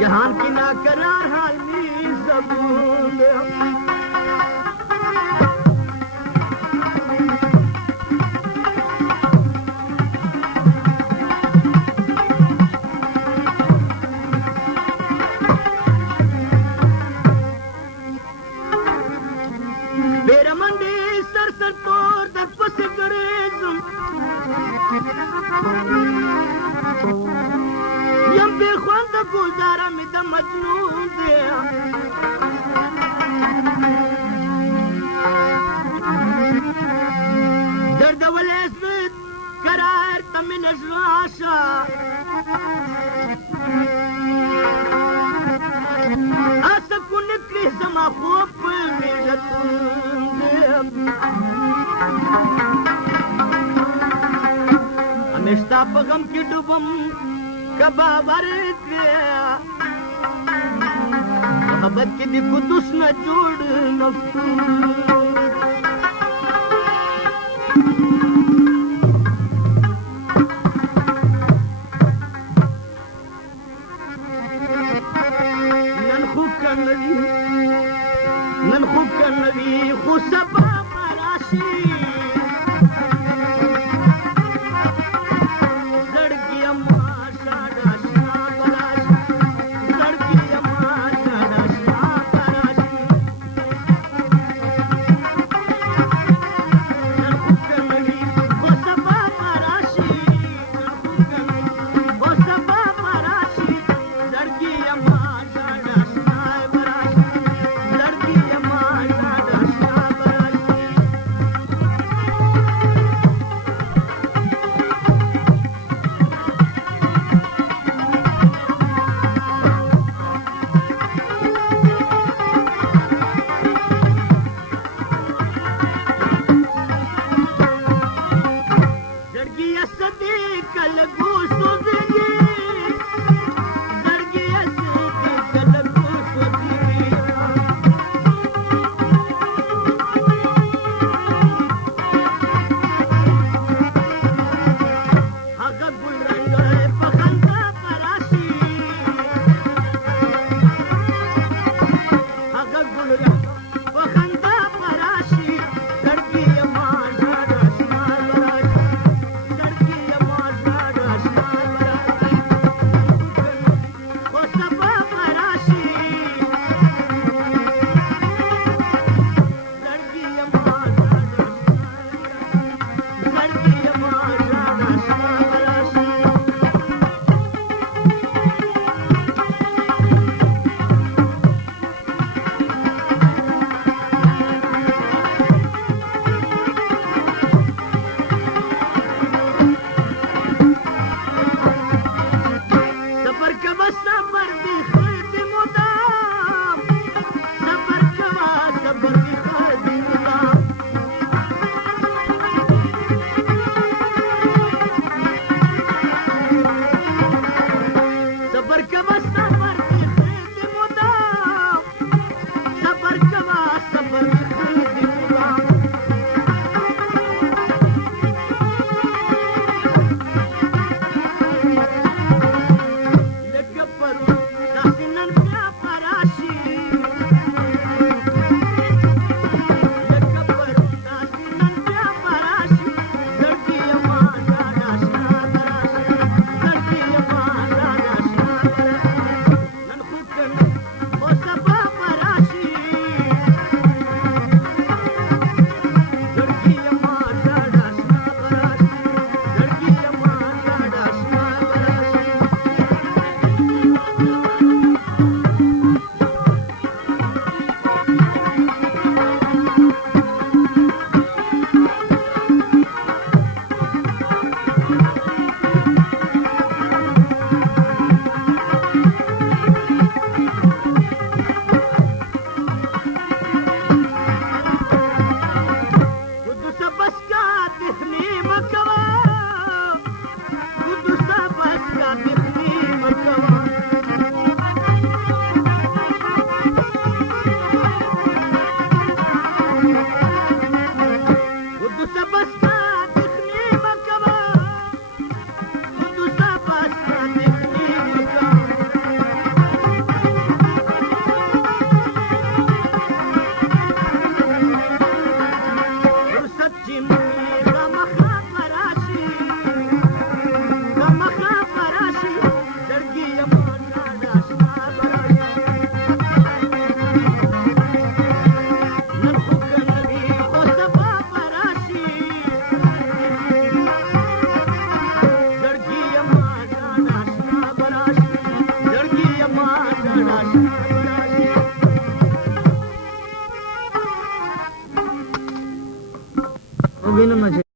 जहान की ना करार हाली सबूत मेरा मंदी सर सर तोड़ दर पस गरेजम यम बेख्वान दा गुजारा में दा मजनून दिया दर्द वलेस्बत करार तमिन अजराशा आसा को निकली जमा खूब हमेशा पगम की डुबम कबाबर मोहब्बत की भी कुदुस न जोड़ नफ्सू नन खूब कर नबी खुशबा मराशी लड़की अम्मा शादा शाह पराशी लड़की अम्मा शादा शाह पराशी چې مې غمخه براشي غمخه براشي زړګي یم ناشنا براشي نن خو کنه وي خو سبا براشي زړګي یم ناشنا براشي زړګي یم ناشنا براشي وینم